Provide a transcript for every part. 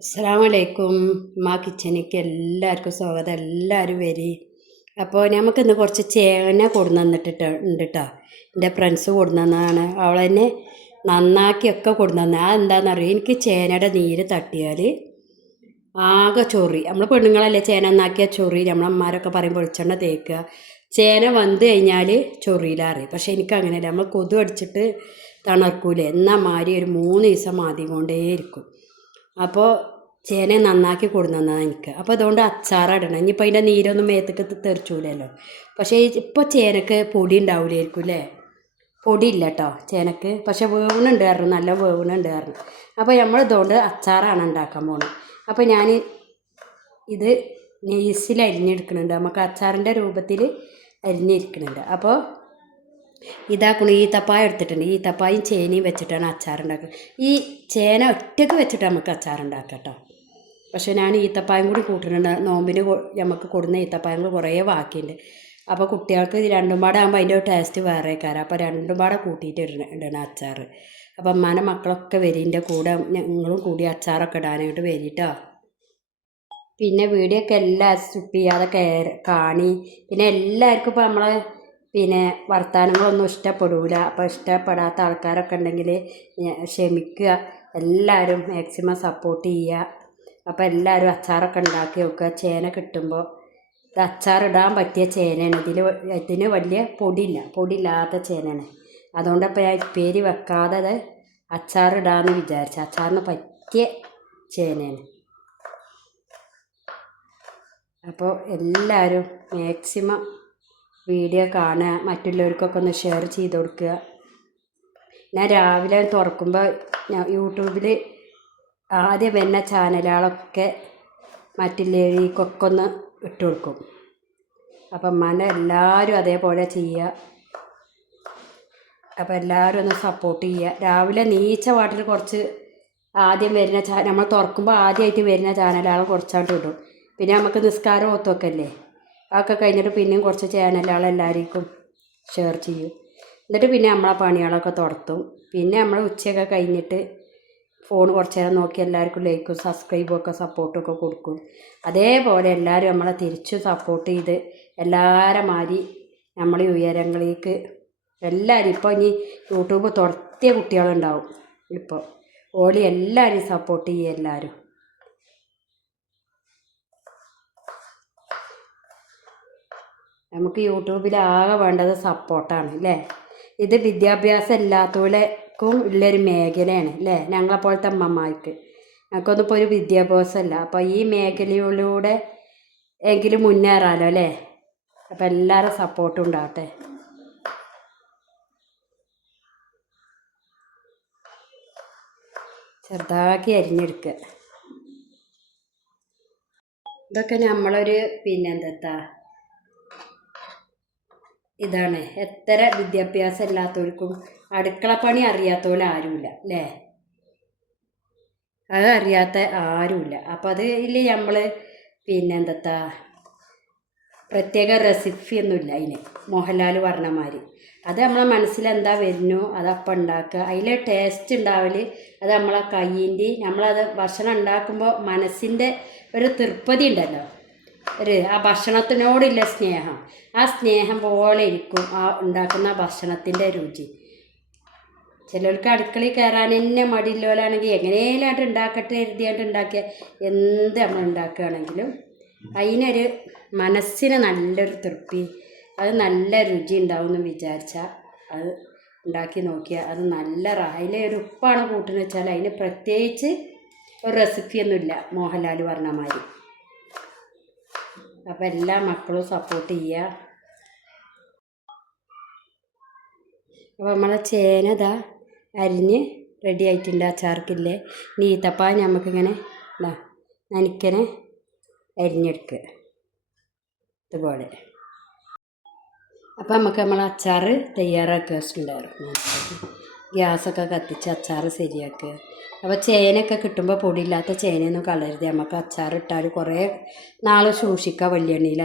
അസ്സലാമലൈക്കും. മാ കിച്ചണിക്ക് എല്ലാവർക്കും സ്വാഗതം. എല്ലാവരും വരി. അപ്പോൾ നമുക്കിന്ന് കുറച്ച് ചേന കൊടുന്ന് തന്നിട്ട് ഉണ്ട് കേട്ടോ. എൻ്റെ ഫ്രണ്ട്സ് കൊടുന്നതാണ്. അവൾ തന്നെ നന്നാക്കിയൊക്കെ കൊടുന്നു. അതെന്താണെന്നറിയോ, എനിക്ക് ചേനയുടെ നീര് തട്ടിയാൽ ആകെ ചൊറി. നമ്മൾ പെണ്ണുങ്ങളല്ലേ ചേന നന്നാക്കിയ ചൊറി. നമ്മളമ്മമാരൊക്കെ പറയും വെളിച്ചെണ്ണ തേക്കുക. ചേന വന്നു കഴിഞ്ഞാൽ ചൊറിയിലാറി. പക്ഷേ എനിക്കങ്ങനെയല്ല. നമ്മൾ കൊതു അടിച്ചിട്ട് തണർക്കൂലേ, എന്നാൽ മാതിരി ഒരു 3 ദിവസം ആദ്യം കൊണ്ടേയിരിക്കും. അപ്പോൾ ചേന നന്നാക്കി കൊടുന്നതാണ് എനിക്ക്. അപ്പോൾ അതുകൊണ്ട് അച്ചാറിടണം. ഇനിയിപ്പോൾ അതിൻ്റെ നീരൊന്നും മേത്തേക്ക് തെറിച്ചൂലല്ലോ. പക്ഷേ ഇപ്പോൾ ചേനക്ക് പൊടി ഉണ്ടാവില്ലായിരിക്കും അല്ലേ? പൊടി ഇല്ല കേട്ടോ ചേനക്ക്. പക്ഷേ വേവണുണ്ടായിരുന്നു, നല്ല വേവണുണ്ടായിരുന്നു. അപ്പോൾ നമ്മൾ ഇതുകൊണ്ട് അച്ചാറാണ് ഉണ്ടാക്കാൻ പോകുന്നത്. അപ്പോൾ ഞാൻ ഇത് നെയ്സിൽ അരിഞ്ഞെടുക്കുന്നുണ്ട്. നമുക്ക് അച്ചാറിൻ്റെ രൂപത്തിൽ അരിഞ്ഞിരിക്കുന്നുണ്ട്. അപ്പോൾ ഇതാക്കണം. ഈത്തപ്പായ എടുത്തിട്ടുണ്ട്. ഈത്തപ്പായും ചേനയും വെച്ചിട്ടാണ് അച്ചാറുണ്ടാക്കുക. ഈ ചേന ഒറ്റയ്ക്ക് വെച്ചിട്ട് നമുക്ക് അച്ചാറുണ്ടാക്കാം കേട്ടോ. പക്ഷേ ഞാൻ ഈത്തപ്പായം കൂടി കൂട്ടുന്നുണ്ട്. നോമ്പിന് നമുക്ക് കൊടുന്ന ഈത്തപ്പായങ്ങൾ കുറേ ബാക്കിയുണ്ട്. അപ്പോൾ കുട്ടികൾക്ക് രണ്ടും പാടെ ആകുമ്പോൾ അതിൻ്റെ ടേസ്റ്റ് വേറെ കാരം. അപ്പോൾ രണ്ടും പാടെ കൂട്ടിയിട്ട് ഇടണം അച്ചാർ. അപ്പം അമ്മാൻ്റെ മക്കളൊക്കെ വരിൻ്റെ കൂടെ ഞങ്ങളും കൂടി അച്ചാറൊക്കെ ഇടാനായിട്ട് വരിട്ടോ. പിന്നെ വീഡിയോ ഒക്കെ എല്ലാം സ്കിപ്പ് ചെയ്യാതെ കാണി. പിന്നെ എല്ലാവർക്കും ഇപ്പോൾ നമ്മളെ വർത്തമാനങ്ങളൊന്നും ഇഷ്ടപ്പെടില്ല. അപ്പോൾ ഇഷ്ടപ്പെടാത്ത ആൾക്കാരൊക്കെ ഉണ്ടെങ്കിൽ ക്ഷമിക്കുക. എല്ലാവരും മാക്സിമം സപ്പോർട്ട് ചെയ്യുക. അപ്പോൾ എല്ലാവരും അച്ചാറൊക്കെ ഉണ്ടാക്കി വെക്കുക. ചേന കിട്ടുമ്പോൾ ഇത് അച്ചാറിടാൻ പറ്റിയ ചേനയാണ്. ഇതിന് വലിയ പൊടിയില്ലാത്ത ചേനയാണ്. അതുകൊണ്ടപ്പോൾ ഞാൻ ഉപ്പേരി വെക്കാതെ അച്ചാറിടാമെന്ന് വിചാരിച്ചു. അച്ചാറിന് പറ്റിയ ചേനയാണ്. അപ്പോൾ എല്ലാവരും മാക്സിമം വീഡിയോ കാണുക. മറ്റുള്ളവർക്കൊക്കെ ഒന്ന് ഷെയർ ചെയ്ത് കൊടുക്കുക. ഞാൻ രാവിലെ തുറക്കുമ്പോൾ യൂട്യൂബിൽ ആദ്യം വരുന്ന ചാനലുകളൊക്കെ മറ്റുള്ളവർക്കൊക്കെ ഒന്ന് ഇട്ട് കൊടുക്കും. അപ്പം അമ്മേനെ എല്ലാവരും അതേപോലെ ചെയ്യുക. അപ്പോൾ എല്ലാവരും ഒന്ന് സപ്പോർട്ട് ചെയ്യുക. രാവിലെ നീച്ച പാട്ടിൽ കുറച്ച് ആദ്യം വരുന്ന നമ്മൾ തുറക്കുമ്പോൾ ആദ്യമായിട്ട് വരുന്ന ചാനലുകൾ കുറച്ചായിട്ട് ഇടും. പിന്നെ നമുക്ക് നിസ്കാരം ഒത്തൊക്കെ അല്ലേ, അതൊക്കെ കഴിഞ്ഞിട്ട് പിന്നെയും കുറച്ച് ചാനലുകൾ എല്ലാവർക്കും ഷെയർ ചെയ്യും. എന്നിട്ട് പിന്നെ നമ്മളെ പണികളൊക്കെ തുടത്തും. പിന്നെ നമ്മൾ ഉച്ചയൊക്കെ കഴിഞ്ഞിട്ട് ഫോൺ കുറച്ച് നേരം നോക്കി എല്ലാവർക്കും ലൈക്കും സബ്സ്ക്രൈബും ഒക്കെ സപ്പോർട്ടും ഒക്കെ കൊടുക്കും. അതേപോലെ എല്ലാവരും നമ്മളെ തിരിച്ചും സപ്പോർട്ട് ചെയ്ത് എല്ലാവരും മാതിരി നമ്മൾ ഉയരങ്ങളിലേക്ക് എല്ലാവരും ഇപ്പോൾ ഇനി യൂട്യൂബ് തുറത്തിയ കുട്ടികളുണ്ടാവും. ഇപ്പോൾ ഓളി എല്ലാവരും സപ്പോർട്ട് ചെയ്യുക. എല്ലാവരും നമുക്ക് യൂട്യൂബിൽ ആകെ വേണ്ടത് സപ്പോർട്ടാണ് അല്ലേ. ഇത് വിദ്യാഭ്യാസം ഇല്ലാത്തവർക്കും ഉള്ളൊരു മേഖലയാണ് അല്ലേ. ഞങ്ങളെപ്പോലത്തെ അമ്മമാർക്ക് ഞങ്ങൾക്കൊന്നും ഇപ്പോൾ ഒരു വിദ്യാഭ്യാസമല്ല. അപ്പോൾ ഈ മേഖലയിലൂടെ എങ്കിലും മുന്നേറാമല്ലോ അല്ലേ. അപ്പോൾ എല്ലാവരും സപ്പോർട്ടും ഉണ്ടാവട്ടെ. ചെറുതാക്കി അരിഞ്ഞെടുക്കുക. ഇതൊക്കെ നമ്മളൊരു എന്താ ഇതാണ്. എത്ര വിദ്യാഭ്യാസം ഇല്ലാത്തവർക്കും അടുക്കളപ്പണി അറിയാത്തവരാരുമില്ല അല്ലേ. അത് അറിയാത്ത ആരുമില്ല. അപ്പോൾ അതിൽ നമ്മൾ എന്താ പ്രത്യേക റെസിപ്പിയൊന്നുമില്ല അതിന്. മോഹൻലാൽ പറഞ്ഞ മാതിരി അത് നമ്മളെ മനസ്സിലെന്താ വരുന്നു അതപ്പം ഉണ്ടാക്കുക. അതിലെ ടേസ്റ്റ് ഉണ്ടാവൽ അത് നമ്മളെ കയ്യിൻ്റെ നമ്മളത് ഭക്ഷണം ഉണ്ടാക്കുമ്പോൾ മനസ്സിൻ്റെ ഒരു തൃപ്തി ഉണ്ടല്ലോ, ആ ഭക്ഷണത്തിനോടുള്ള സ്നേഹം. ആ സ്നേഹം പോലെ ഇരിക്കും ആ ഉണ്ടാക്കുന്ന ഭക്ഷണത്തിൻ്റെ രുചി. ചിലർക്ക് അടുക്കളയിൽ കയറാൻ തന്നെ മടിയില്ലോലാണെങ്കിൽ എങ്ങനെയായിട്ട് ഉണ്ടാക്കട്ടെ എഴുതിയായിട്ട് ഉണ്ടാക്കിയ എന്ത് നമ്മൾ ഉണ്ടാക്കുകയാണെങ്കിലും അതിനൊരു മനസ്സിന് നല്ലൊരു തൃപ്തി, അത് നല്ല രുചി ഉണ്ടാവും എന്ന് വിചാരിച്ചാൽ അത് ഉണ്ടാക്കി നോക്കിയാൽ അത് നല്ല അതിലെ ഒരു ഉപ്പാണ് കൂട്ടുന്നത് വെച്ചാൽ അതിന് പ്രത്യേകിച്ച് ഒരു റെസിപ്പിയൊന്നുമില്ല മോഹൻലാൽ പറഞ്ഞ മാതിരി. അപ്പോൾ എല്ലാ മക്കളും സപ്പോർട്ട് ചെയ്യുക. അപ്പോൾ നമ്മളെ ചേനതാ അരിഞ്ഞ് റെഡി ആയിട്ടുണ്ട് അച്ചാർക്കില്ലേ. ഈത്തപ്പഴം നമുക്കിങ്ങനെ നനിക്കനെ അരിഞ്ഞെടുക്കുക ഇതുപോലെ. അപ്പോൾ നമുക്ക് നമ്മളെ അച്ചാർ തയ്യാറാക്കി വെച്ചിട്ടുണ്ടായിരുന്നു. ഗ്യാസൊക്കെ കത്തിച്ച് അച്ചാർ ശരിയാക്കുക. അപ്പോൾ ചേനയൊക്കെ കിട്ടുമ്പോൾ പൊടിയില്ലാത്ത ചേനയൊന്നും കളരുത്. നമുക്ക് അച്ചാറിട്ടാൽ കുറേ നാൾ സൂക്ഷിക്കുക. വലിയെണ്ണയിൽ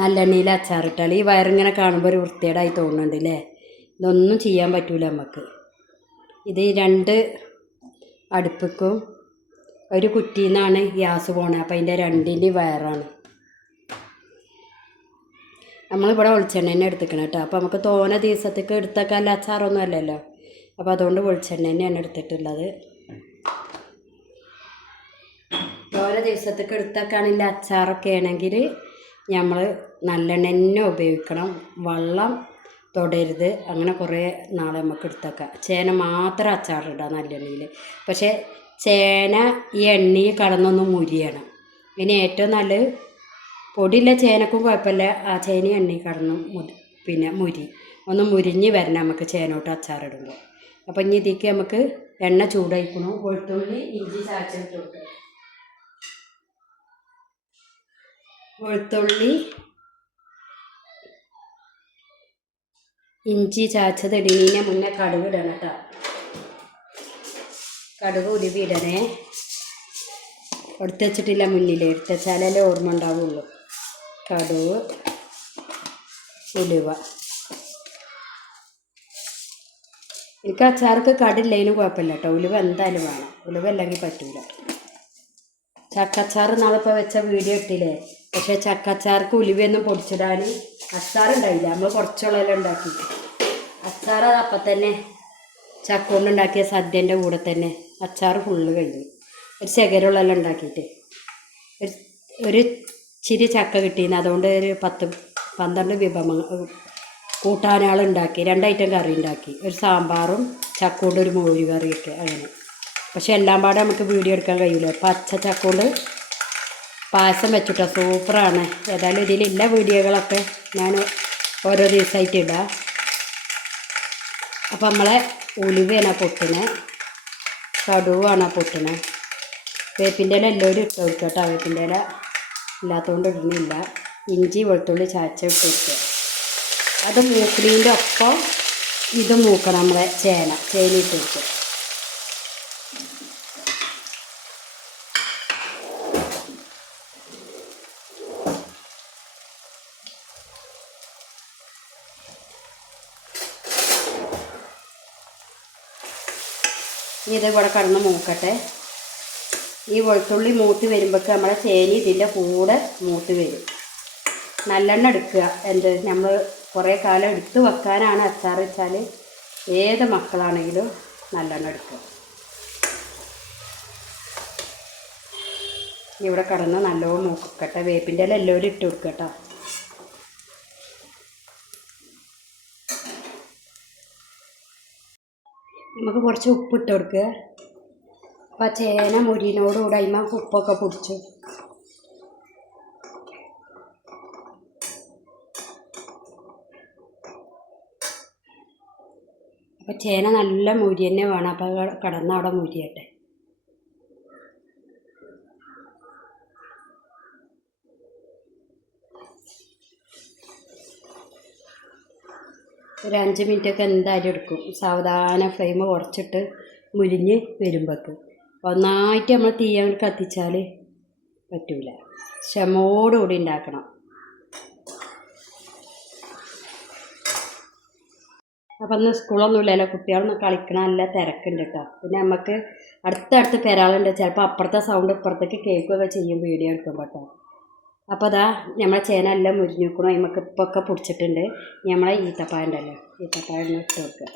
നല്ലെണ്ണയിൽ അച്ചാറിട്ടാൽ ഈ വയറിങ്ങനെ കാണുമ്പോൾ ഒരു വൃത്തികേടായി തോന്നുന്നുണ്ട് അല്ലേ. ഇതൊന്നും ചെയ്യാൻ പറ്റില്ല നമുക്ക്. ഇത് 2 അടുപ്പക്കും ഒരു കുറ്റിയിൽ നിന്നാണ് ഗ്യാസ് പോണത്. അപ്പോൾ അതിൻ്റെ രണ്ടിൻ്റെ വയറാണ്. നമ്മളിവിടെ വെളിച്ചെണ്ണ തന്നെ എടുത്തിക്കണം കേട്ടോ. അപ്പോൾ നമുക്ക് തോന ദിവസത്തേക്ക് എടുത്തേക്കാല്ല അച്ചാറൊന്നും അല്ലല്ലോ. അപ്പോൾ അതുകൊണ്ട് വെളിച്ചെണ്ണ തന്നെയാണ് എടുത്തിട്ടുള്ളത്. തോന ദിവസത്തേക്ക് എടുത്തേക്കാണെങ്കിൽ അച്ചാറൊക്കെ ആണെങ്കിൽ നമ്മൾ നല്ലെണ്ണ തന്നെ ഉപയോഗിക്കണം. വെള്ളം തൊടരുത്. അങ്ങനെ കുറേ നാൾ നമുക്ക് എടുത്തേക്കാം. ചേന മാത്രം അച്ചാറിടാം നല്ലെണ്ണയിൽ. പക്ഷേ ചേന ഈ എണ്ണയിൽ കടന്നൊന്ന് മുരിയണം. ഇനി ഏറ്റവും നല്ലത് പൊടിയില്ല ചേനക്കും കുഴപ്പമില്ല. ആ ചേന എണ്ണയിൽ കടന്ന് മുരി ഒന്ന് മുരിഞ്ഞ് വരണം നമുക്ക് ചേനോട്ട് അച്ചാറിടുമ്പോൾ. അപ്പം ഇനി ഇതിലേക്ക് നമുക്ക് എണ്ണ ചൂടായിക്കണം. വെളുത്തുള്ളി ഇഞ്ചി ചതച്ചിട്ട് കൊടുക്കുക. വെളുത്തുള്ളി ഇഞ്ചി ചതച്ചത് ഇടുന്നതിന് മുന്നേ കടുക് ഇടണം കേട്ടോ. കടുക് ഉരുവി ഇടണേ. എടുത്ത് വെച്ചിട്ടില്ല മുന്നിൽ. എടുത്ത് വെച്ചാലല്ലേ ഓർമ്മ ഉണ്ടാവുള്ളൂ. കടുക് ഉലുവ. എനിക്ക് അച്ചാർക്ക് കടില്ലേനും കുഴപ്പമില്ല കേട്ടോ. ഉലുവ എന്തായാലും വേണം. ഉലുവ അല്ലെങ്കിൽ പറ്റൂല. ചക്കച്ചാറ് നാളിപ്പോൾ വെച്ച വീഡിയോ ഇട്ടില്ലേ. പക്ഷേ ചക്കച്ചാർക്ക് ഉലുവയൊന്നും പൊടിച്ചിടാൻ അച്ചാറുണ്ടായില്ല. നമ്മൾ കുറച്ചുള്ളതെല്ലാം ഉണ്ടാക്കി. അച്ചാർ അപ്പം തന്നെ ചക്ക കൊണ്ടുണ്ടാക്കിയ സദ്യൻ്റെ കൂടെ തന്നെ അച്ചാർ ഫുള്ള് കഴിഞ്ഞു. ഒരു ശകരമുള്ളതെല്ലാം ഉണ്ടാക്കിയിട്ട് ഒരു ഇച്ചിരി ചക്ക കിട്ടിയിരുന്നു. അതുകൊണ്ട് ഒരു 10-12 വിഭവങ്ങൾ കൂട്ടാനുകളുണ്ടാക്കി. 2 ഐറ്റം കറി ഉണ്ടാക്കി. ഒരു സാമ്പാറും ചക്ക കൊണ്ട് ഒരു മോര് കറിയൊക്കെ അങ്ങനെ. പക്ഷെ എല്ലാം പാടെ നമുക്ക് വീഡിയോ എടുക്കാൻ കഴിയില്ല. പച്ച ചക്ക കൊണ്ട് പായസം വെച്ചിട്ടോ. സൂപ്പറാണ്. ഏതായാലും ഇതിലുള്ള വീഡിയോകളൊക്കെ ഞാൻ ഓരോ ദിവസമായിട്ട് ഇടാം. അപ്പം നമ്മളെ ഉലുവയാണ് പൊട്ടിനെ, കടുവാണ് പൊട്ടിനെ. വേപ്പിൻ്റെ ഇല എല്ലാവരും ഇട്ട് കൊടുക്കുക കേട്ടോ. വേപ്പിൻ്റെ ഇല ഇല്ലാത്തതുകൊണ്ട് ഇടുന്നില്ല. ഇഞ്ചി വെളുത്തുള്ളി ചതച്ച ഇട്ട് കൊടുക്കുക. അത് മൂക്കണീൻ്റെ ഒപ്പം ഇത് മൂക്കണം. നമ്മളെ ചേന ഇട്ട് കൊടുക്കുക. ഇത് ഇവിടെ കടന്ന് മൂക്കട്ടെ. ഈ വെളുത്തുള്ളി മൂത്ത് വരുമ്പോഴേക്ക് നമ്മളെ ചേന ഇതിൻ്റെ കൂടെ മൂത്ത് വരും. നല്ലെണ്ണ എടുക്കുക. നമ്മൾ കുറേ കാലം എടുത്ത് വെക്കാനാണ് അച്ചാർ വെച്ചാൽ ഏത് മക്കളാണെങ്കിലും നല്ലെണ്ണ എടുക്കുക. ഇവിടെ കടന്ന് നല്ലോണം മൂക്കട്ടെ. വേപ്പിൻ്റെ ഇല എല്ലാവരും ഇട്ട് കൊടുക്കുക കേട്ടോ. നമുക്ക് കുറച്ച് ഉപ്പിട്ട് കൊടുക്കുക. അപ്പം ചേന മുരിനോടുകൂടെ അതിന്മേൽ ഉപ്പൊക്കെ പിടിച്ചു. അപ്പം ചേന നല്ല മുരി തന്നെ വേണം. അപ്പം കടന്ന് അവിടെ മുരിയട്ടെ. ഒരു 5 മിനിറ്റൊക്കെ എന്തായാലും എടുക്കും. സാവധാനം ഫ്ലെയിം കുറച്ചിട്ട് മുരിഞ്ഞ് വരുമ്പോഴേക്ക്. ഒന്നായിട്ട് നമ്മൾ തീയാൻ കത്തിച്ചാൽ പറ്റൂല. ക്ഷമയോടുകൂടി ഉണ്ടാക്കണം. അപ്പം ഇന്ന് സ്കൂളൊന്നുമില്ലല്ലോ. കുട്ടികളൊന്നും കളിക്കണ നല്ല തിരക്കുണ്ട് കേട്ടോ. പിന്നെ നമുക്ക് അടുത്തടുത്ത് പെരാളുണ്ട്. ചിലപ്പോൾ അപ്പുറത്തെ സൗണ്ട് ഇപ്പുറത്തേക്ക് കേൾക്കുകയൊക്കെ ചെയ്യും വീഡിയോ എടുക്കുമ്പോൾ കേട്ടോ. അപ്പോൾ അതാ നമ്മളെ ചേന എല്ലാം മുരിഞ്ഞ് നിൽക്കണം. നമുക്ക് ഇപ്പൊക്കെ പിടിച്ചിട്ടുണ്ട്. നമ്മളെ ഈത്തപ്പായ ഉണ്ടല്ലോ, ഈത്തപ്പായ ഒന്ന് ഇട്ട് വെക്കുക.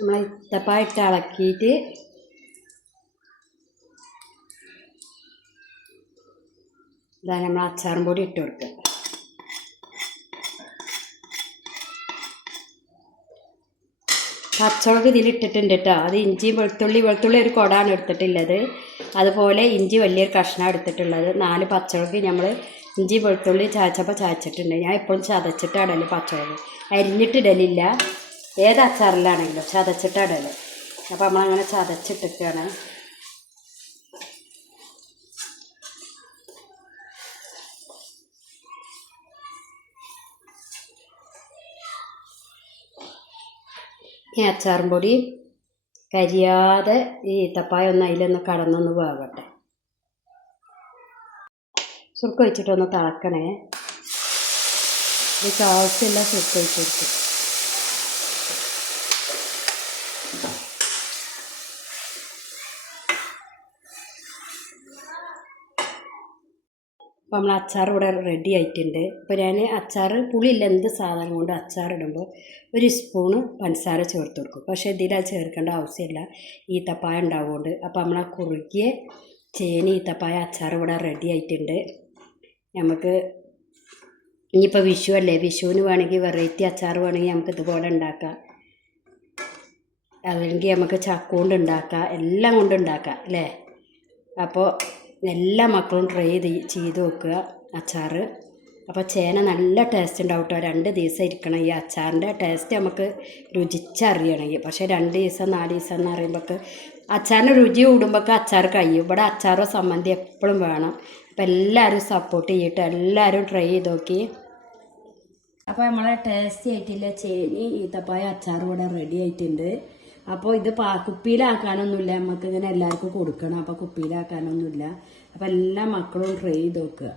നമ്മളെ ഈത്തപ്പായ ഇട്ട് ഇളക്കിയിട്ട് ഇതാ നമ്മൾ അച്ചാറും പൊടി ഇട്ട് കൊടുക്കുക. പച്ചമുളക് ഇതിലിട്ടിട്ടുണ്ട് കേട്ടോ. അത് ഇഞ്ചിയും വെളുത്തുള്ളി ഒരു കൊടാണ് എടുത്തിട്ടുള്ളത്. അതുപോലെ ഇഞ്ചി വലിയൊരു കഷ്ണം എടുത്തിട്ടുള്ളത്. 4 പച്ചമുളക് നമ്മൾ ഇഞ്ചി വെളുത്തുള്ളി ചതച്ചപ്പോൾ ചതച്ചിട്ടുണ്ട്. ഞാൻ എപ്പോഴും ചതച്ചിട്ടാടല് പച്ചമുളക്. അരിഞ്ഞിട്ടിടലില്ല. ഏത് അച്ചാറിലാണെങ്കിലും ചതച്ചിട്ടാടല്. അപ്പോൾ നമ്മളങ്ങനെ ചതച്ചിട്ടിട്ടാണ്. ഈ അച്ചാറും പൊടി കരിയാതെ ഈ ഈത്തപ്പായ ഒന്ന് അതിലൊന്ന് കടന്നൊന്ന് വേവട്ടെ. സുർക്ക വെച്ചിട്ടൊന്ന് തിളക്കണേ. ഇതിക്ക് ആവശ്യമുള്ള സുപ്പ് ഒഴിച്ച് കൊടുക്കും. അപ്പോൾ നമ്മൾ അച്ചാർ ഇവിടെ റെഡി ആയിട്ടുണ്ട്. അപ്പോൾ ഞാൻ അച്ചാർ പുളിയില്ല എന്ത് സാധനം കൊണ്ട് അച്ചാറിടുമ്പോൾ ഒരു സ്പൂണ് പഞ്ചസാര ചേർത്ത് കൊടുക്കും. പക്ഷേ ഇതിലത് ചേർക്കേണ്ട ആവശ്യമില്ല, ഈത്തപ്പായ ഉണ്ടാവുകൊണ്ട്. അപ്പോൾ നമ്മൾ ആ കുറുകിയ ചേന ഈത്തപ്പായ അച്ചാർ ഇവിടെ റെഡി ആയിട്ടുണ്ട്. നമുക്ക് ഇനിയിപ്പോൾ വിഷു അല്ലേ, വിഷുവിന് വേണമെങ്കിൽ വെറൈറ്റി അച്ചാർ വേണമെങ്കിൽ നമുക്ക് ഇതുപോലെ ഉണ്ടാക്കാം. അല്ലെങ്കിൽ നമുക്ക് ചക്ക കൊണ്ട് ഉണ്ടാക്കാം, എല്ലാം കൊണ്ട് ഉണ്ടാക്കാം അല്ലേ. അപ്പോൾ എല്ലാ മക്കളും ട്രൈ ചെയ്ത് നോക്കുക അച്ചാർ. അപ്പോൾ ചേന നല്ല ടേസ്റ്റ് ഉണ്ടാവും കേട്ടോ. 2 ദിവസം ഇരിക്കണം ഈ അച്ചാറിൻ്റെ ടേസ്റ്റ് നമുക്ക് രുചിച്ചറിയണമെങ്കിൽ. പക്ഷേ 2 ദിവസം 4 ദിവസം എന്ന് പറയുമ്പോൾ അച്ചാറിന് രുചി കൂടുമ്പോൾ അച്ചാർ കഴിയും. ഇവിടെ അച്ചാറോ സമ്മന്തി എപ്പോഴും വേണം. അപ്പോൾ എല്ലാവരും സപ്പോർട്ട് ചെയ്തിട്ട് എല്ലാവരും ട്രൈ ചെയ്ത് നോക്കി. അപ്പോൾ നമ്മളെ ടേസ്റ്റി ആയിട്ടില്ല ചേനി ഈത്തപ്പായ അച്ചാർ ഇവിടെ റെഡി ആയിട്ടുണ്ട്. അപ്പോൾ ഇത് കുപ്പിയിലാക്കാനൊന്നുമില്ല, നമുക്ക് ഇങ്ങനെ എല്ലാവർക്കും കൊടുക്കണം. അപ്പോൾ കുപ്പിയിലാക്കാനൊന്നുമില്ല. അപ്പോൾ എല്ലാ മക്കളും ട്രൈ ചെയ്ത് നോക്കുക.